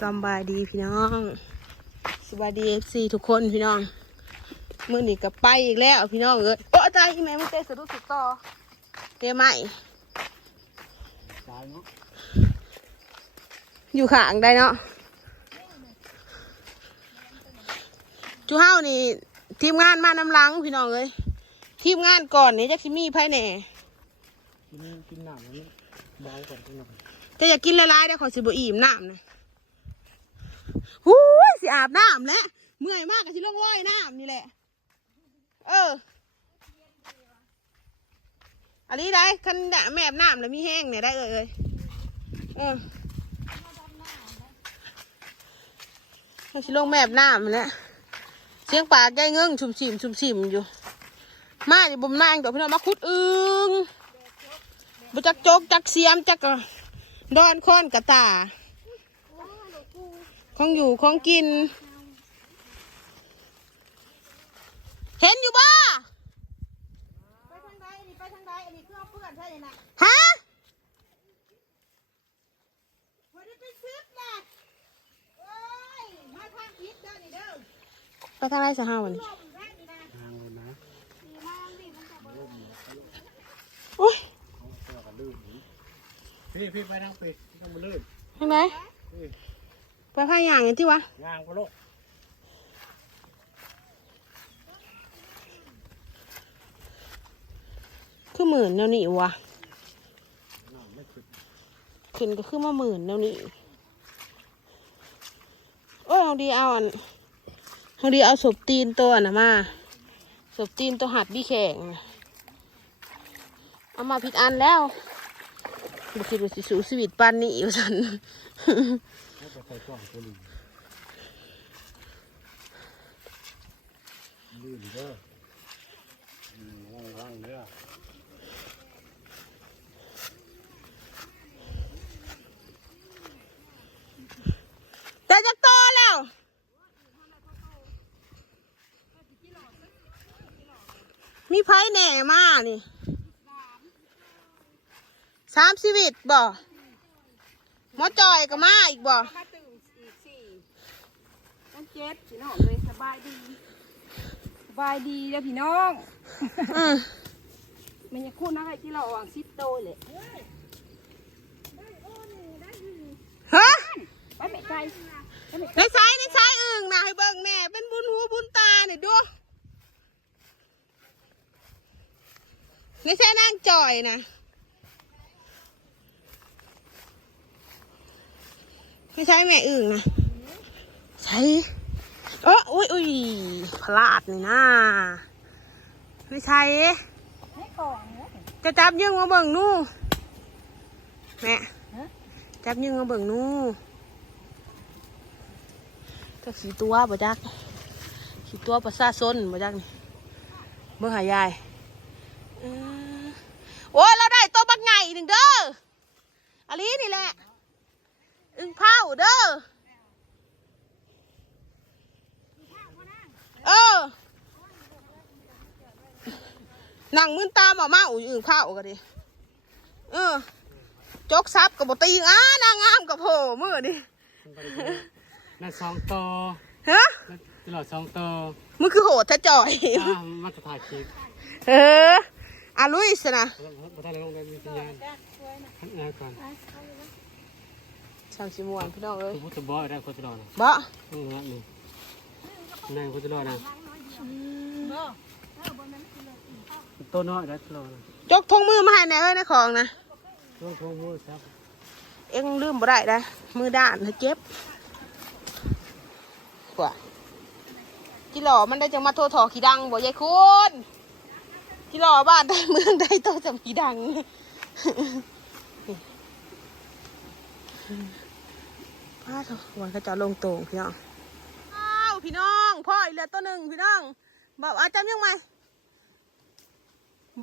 สำบายดีพี่น้องสบายดีเอฟซีทุกคนพี่น้องมื่อนี้ก็ไปอีกแล้วพี่น้องเอ้ยโอ้ตายอีแม่ไม่เตะสะดุดสุดต่อเตะใหม่ตายเนาะอยู่ข้างได้เนาะจูเฮานี่ทีมงานมานำหลังพี่น้องเอ้ยทีมงานก่อนนี่จะคิมีไพ่แหน่กินกินหนามนี้เบาก่อนกินหน่อยจะอยากกินละลายได้ขอสิบอิ่มน้ำนะ หูยสิอาบน้ำแล้วเมื่อยมากก็สิลงว่ายน้ำนี่แหละ เอออันนี้ได้คันดะแมบน้ำแล้วมีแห้งเนี่ยได้เอ่ยเอยเออให้สิลงแมบน้ำแล้วเสียงปากใจเงื่งชุ่มฉิมชุ่มฉิมอยู่ มาอยู่บนนางดอกพี่น้องมาคุดอึงบุจักโจกจักเสียมจักดอนค้อนกระตา ของอยู่ของกิน เห็นอยู่บ่ไปทางใดนี่ไปทางใดอันนี้เครื่องเพื่อนใช่ไหมนะฮะวันนี้ไปซื้อแหละโอ้ยมาทางพิษเด้อนี่เด้อไปทางไรสหาวันนี้ลมได้นี่นะทางเลยนะดีมากนี่มันจะเบิ่งโอ้ยเขาเสื้อกันลื่นหนีพี่พี่ไปทางปิดต้องมาลื่นทางไหนพี่ ไปพายอย่างอย่างที่วะงางก็โลกคือหมื่นแนวนี้วะน้ำไม่ขึ้นขึ้นก็คือมาหมื่นแนวนี้โอ้ยเอาดีเอาอันเอาดีเอาศพตีนตัวน่ะมาศพตีนตัวหัดบี้แข็งน่ะเอามาผิดอันแล้ว บุคิดว่าสิสูสวิตปันนี่อยู่สันให้ไปใส่กล่องตัวลื่นลื่นเด้ออืมว่างว่างๆเด้อแต่จะโตแล้วมีไพ่แหน่มากนี่ สามชีวิตบ่หมอจอยก็มาอีกบ่มาตื่นอีกสี่ต้องเจ็ดพี่น้องเลยสบายดีสบายดีแล้วพี่น้องอืมมันจะคู่นักไอ้ที่เราวางซิปโตเลยฮะไปไม่ไกลไปไม่ไกลในซ้ายในซ้ายอึ่งนะให้เบิ่งแม่เป็นบุญหูบุญตาเนี่ยดูในแช่นางจอยนะ ไม่ใช่แม่อึ่งนะใช่เอออุ้ยอุ้ยพลาดนี่นะไม่ใช่ใจะจับยิงมาเบิ่งนู่แม่จับยิงมาเบิ่งนู่ก็ขี่ตัวบ่จักขี่ตัวประสาทซนบ่จักนี่เบิ่งหายายโอ้ยเราได้ตัวบักไงหนึ่งเด้ออันนี้นี่แหละ อึงเผาเด้อเออนั่งมึนตามเอามาอุ้ยอึงเผาก็ดิเออจกซับกับบตีงอ้านางงามกับโผมือดินั่นสองตอฮะนั่นตลอดสองตอมึงคือโหดถ้าจ่อยอ่ามันจะถ่ายคลิปเอออาลุยสนะเราได้ลงได้มีสัญญาณขันงานก่อน สามสิบมวนพี่น้องเอ้ยตัวพุทธบอยได้คนตลอดนะบ่นี่นะนี่นายคนตลอดนะตัวน้อยได้ตลอดนะจกทงมือมาให้แหน่เอ้ยในของนะตัวทงมือครับ เอ็งลืมบ่ได้นะมือด้านให้เจ็บกว่าจิหล่อมันได้จังมาโทรถอขี้ดังบ่ยายคุณจิหล่อบ้านได้เมืองได้โตจำขี้ดัง พาเถอะวันเขาจะลงโต่งพี่น้องอ้าวพี่น้องพ่ออีกเหลือตัวหนึ่งพี่น้องบอกอาจารย์ยังไง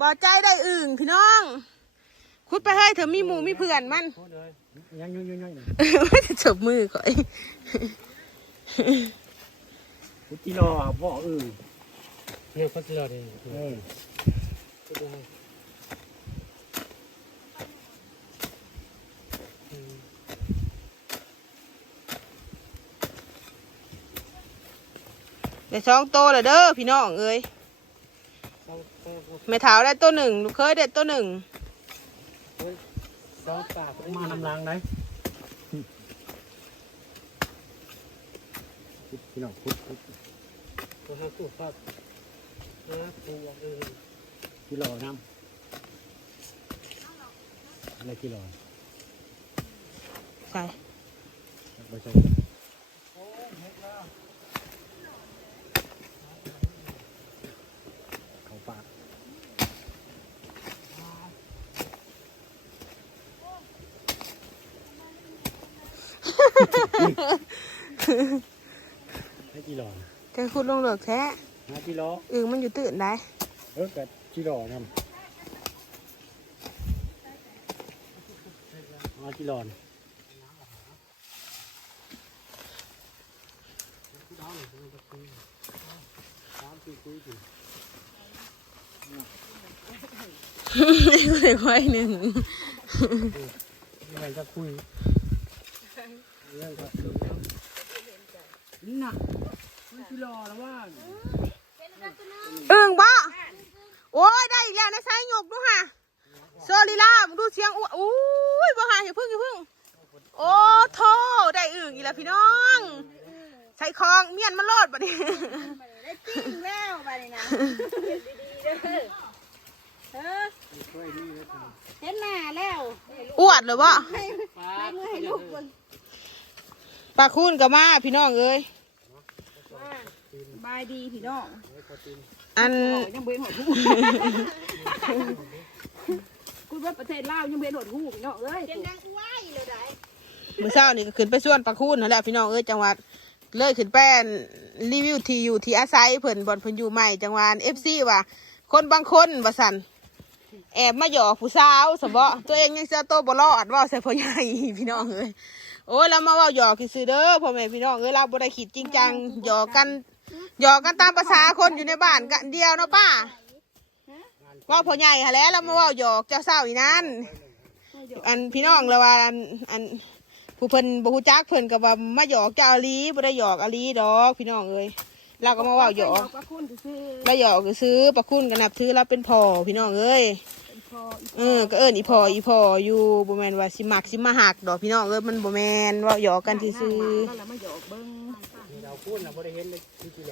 บอกใจได้อึ่งพี่น้อง คุดไปให้เธอมีหมูมีเพื่อนมันโคตรเลยยังยุ่งยุ่งยุ่งไม่จะจบมือก่อยพุทธิรอบ่เออเนี่ยพุทธิรอดีเออ ได้สองโตวแล้วเด้อพี่น้องเอ้ยเอาเอาเอาแม่เท้าวได้ตัวหนึ่งลูกเคยได้ตัวหนึ่งสองปากมานำลังไหนคุดพี่น้องคุดคุดตัวห้าคู่ครับนะปูออกเองกิโลน้ำอะไรกิโลใส่ไม่ใช่เขาปาก ให้กิโลแกคุดลงเหลือกแท้ห้ากิโลอึ่งมันอยู่ตื่นได้เออกับกิโลนำห้ากิโลนเล็กไว้หนึ่งยังไงจะคุยเรื่องครับ นี่น่ะมันกิโลแล้วว่าอึ่งบ่โอ้ยได้อีกแล้วนะใช้หยกดูค่ะโซลิล่ามึงดูเสียงอู้อู้ยบ่หาอย่าพึ่งอย่าพึ่งโอ้โทได้อึ่งอีกแล้วพี่น้อง ใส่คองเมียนมาโลดบัดนี้ได้ปิ้งแล้วไปเลยนะดีๆเด้อเออเห็นหน้าแล้วอวดเลยบ่ให้ให้มือให้ลูกเบิ่งปลาคูนกับมาพี่น้องเอ้ยว่าส บายดีพี่น้องอันโอ้ยยังเบิ่งหดหูคุณว่าประเทศลาวยังเบิ่งหดหูพี่น้องเอ้ยเสียงดังไหวเลยได้มื้อเช้านี่ก็ขึ้นไปส่วนปลาคูนนั่นแหละพี่น้องเอ้ยจังหวัดเลยขึ้นไปอันรีวิวที่อยู่ที่อาศัยเพิ่นบ่อนเพิ่นอยู่ใหม่จังหวัด FC ว่าคนบางคนว่าซั่นแอบมาหยอกผู้สาวซะบ่ตัวเองยังเสียโตวบ่รอดเว่าใส่พ่อใหญ่พี่น้องเอ้ยโอ้ยเรามาเว้าหยอกซื่อๆเด้อพ่อแม่พี่น้องเอ้ยเราบ่ได้คิดจริงจังหยอกกัน หยอกกันตามภาษาคนอยู่ในบ้านกันเดียวเนาะป้าเว่าพ่อใหญ่หาแหล้วเรามาเว้าหยอกเจ้าสาวอีนั้นอันพี่น้องละว่าอันอันผู้เพิ่นบ่ฮู้จักเพิ่นก็ว่ามาหยอกเจ้าอาลีบ่ได้หยอกอาลีดอกพี่น้องเอ้ยเราก็มาเว้าหยอกปลาคุณซื้อเราหยอกซื้อประคุณกันนับถือเราเป็นพ่อพี่น้องเอ้ยเป็นพออีกเออก็เอิ้นอีพ่ออีพ่ออยู่บ่แม่นว่าสิมักสิมาหักดอกพี่น้องเอ้ยมันบ่แม่นเว้าหยอกกันซื่อนั่ พูดนะไม่ได้เห็นเลยที่กิโล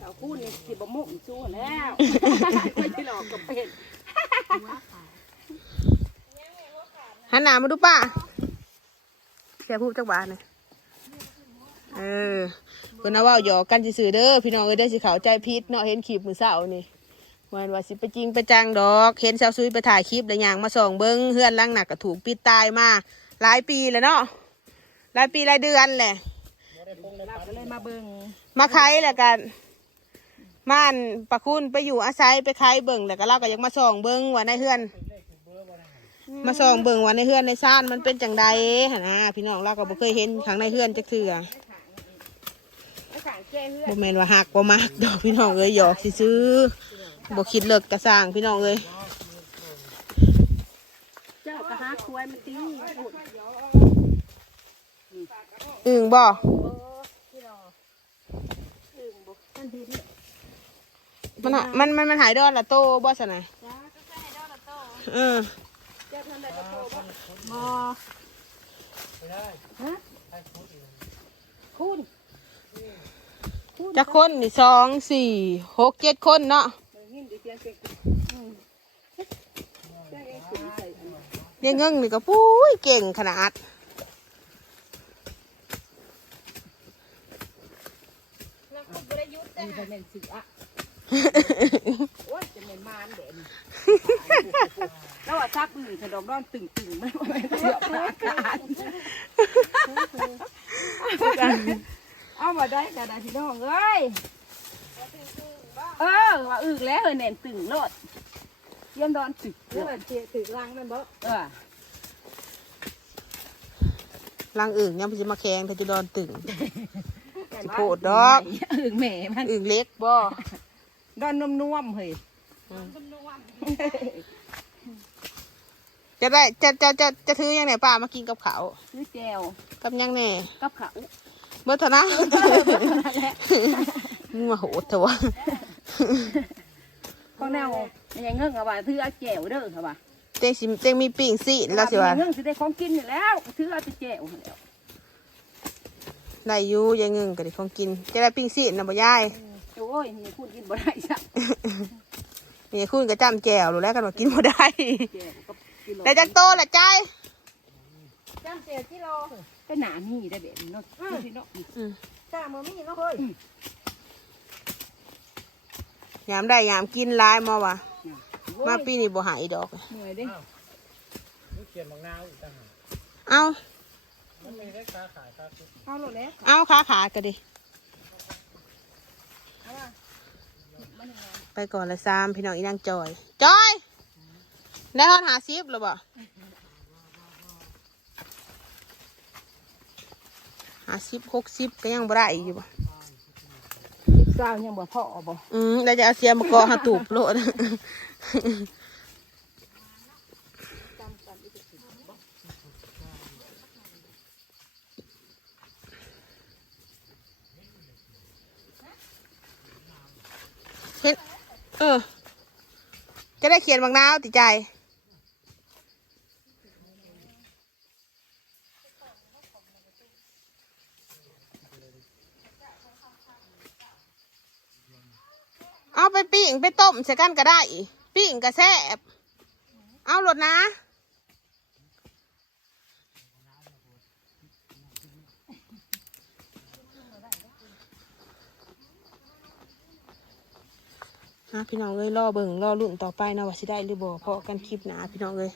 เขาพูดนี่สิบ่มุ่งสู้แล้วไม่ใช่หลอกกับเป็ดๆหันหน้ามาดูป้าแค่พูดจักบาทหน่อยเออเพิ่นเอาเว้าหยอกกันซื่อๆเด้อพี่น้องเอ้ยเด้อสิเข้าใจผิดเนาะเห็นคลิปมื้อเช้านี่ว่าว่าสิไปจริงไปจังดอก เห็นชาวซุยไปถ่ายคลิปแล้วย่างมาส่องเบิ่งเฮือนหลังหนักก็ถูกปิดตายมา หลายปีแล้วเนาะหลายปีหลายเดือนแหละเลยมาเบิ่งมาไข่แล้วกันม่านปะคุณไปอยู่อาศัยไปไข่เบิ่งแล้วก็เราก็ยังมาส่องเบิ่งว่าในเฮือน มาส่องเบิ่งว่าในเฮือนในซ่านมันเป็นจังใดหั่นะพี่น้องเราก็บ่เคยเห็นข้างในเฮือนจักเทื่ออ้ขางแก้เฮือบ่แม่นว่าหักบ่มักดอกพี่น้องเอ้ยหยอกซื้อบ่คิดเลิกกระสร้างพี่น้องเอ้ย กระหาควายมันตีพูดอึ่งบ่ท่านดีนี่มันหามันมันมันหายดอนละโตบ่ซะนะเออเจ้าท่านใดก็โตบ่มอไม่ได้ฮะคุณจักคนนี่สองสี่หกเจ็ดคนเนาะ เลี้ยงเงิงนี่ก็ปุ้ยเก่งขนาดนี่จะเป็นสิอะโอ้ยจะเป็นมารเด่นแล้วว่าซักมือขนมร้อนตึงตึงๆไม่ไม่เสือกพาการเอามาได้กันนะพี่น้องเอ้ยเออว่าอึกแล้วเออเน่นตึงโลด เยี่ยมดอนตึกเออเจตึกลังนั่นบ่เออลังอึ่งยังสิมาแข่งแต่จะโดนตึงสิโพดดอกอึกแม่มันอึ่งเล็กบ่ดอนนมนวมๆเฮ้ยจจะได้จะจะจะจะถือยังไงป้ามากินกับเขาวซื้อแจวกับยังแน่กับเขาเมื่อเท่านะมึงมาโหดเถอะวะข้างแนว มันยังเงื่งเอาว่าถือเอาแจวเด้อค่ะว่าเต็งสิเต็งมีปิ่งสิแล้วสิวะเงื่งสิได้ของกินอยู่แล้วถือเอาแต่แจวแล้วได้อยู่ยังเงิงก็ได้ของกินจะได้ปิ่งสินะบ่ยายโอ้ยนี่พูดกินบ่ได้จ้ะนี่คุณก็จำแจวรู้แล้วกันว่ากินบ่ได้แจวกับกิโลได้จักโตละใจายจำแจวกิโลก็หนามีได้แบบนี้เนาะดูสิเนาะจ้ามือมีเนาะเฮ้ยยามได้ยามกินหลายมาวะ มาปีนี้บ่หายดอกเหนื่อยเด้นี่เขียนบางนาวอีกต่างหากเอามันมีได้ค้าขายค้าซื้อเอาแล้วแหละเอาขาขาดก็ดิไปก่อนละซามพี่น้องอีนางจอย จอย ได้ทอนหาซิบหรือบ่หาซิบหกซิบก็ยังบ่ได้อยู่บ่ สิบเก้ายังบ่พอบ่อืมแล้วจะเอาเสียมากอหาตูบโลดเห็นเออ จะได้เขียนบางนาวติใจ ไปปิ้งไปต้มใส่กันก็ได้ ปิ้งก็แซ่บเอาหลดนะ ฮะพี่น้องเลยรอเบิ่งรอลุ่นต่อไปนะว่าสิได้หรือบ่เพราะกันคลิปหนาพี่น้องเลย